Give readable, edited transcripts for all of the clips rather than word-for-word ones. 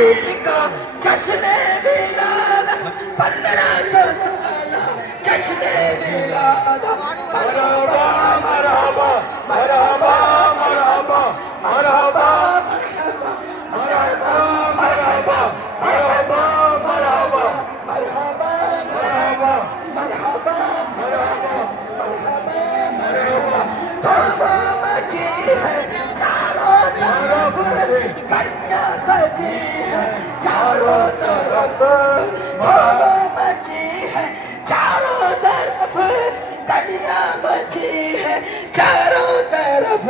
ईद का जश्न विलादत 1500 साल जश्न विलादत मरहबा मरहबा मरहबा मरहबा मरहबा मरहबा मरहबा मरहबा मरहबा मरहबा मरहबा मरहबा मरहबा मरहबा तौबा मची है चारों तरफ कन्या सजी है चारों तरफ तौबा मची है चारों तरफ कन्या बची है चारों तरफ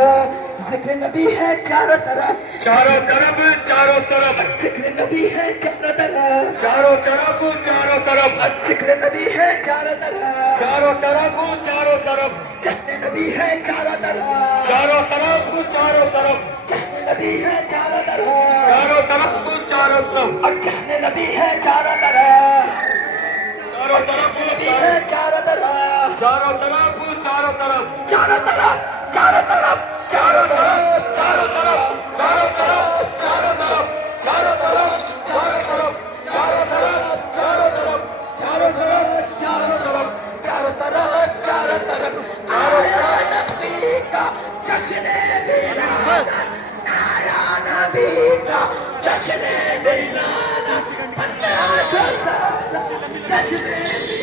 जिक्र नबी है चारों तरफ चारों तरफ जिक्र नबी है चारों तरफ चारों तरफ जिक्र नबी है चारों तरफ चारों तरफ जश्न नबी है चारों तरफ चारों तरफ जश्न नबी है चारों तरफ चारों तरफ और जश्न नबी है चारों तरफ चारों जश्न नबी तरफ है चारों तरफ चारों तरफ चारों तरफ चारों तरफ चारों तरफ चारों तरफ चारों तरफ चारों तरफ चारों तरफ चारों तरफ चारों तरफ चारों तरफ चारों तरफ चारों तरफ चारों तरफ चारों तरफ आया नबी का जश्न मिलाद आया नबी का जश्न मिलाद 1500 साल जश्न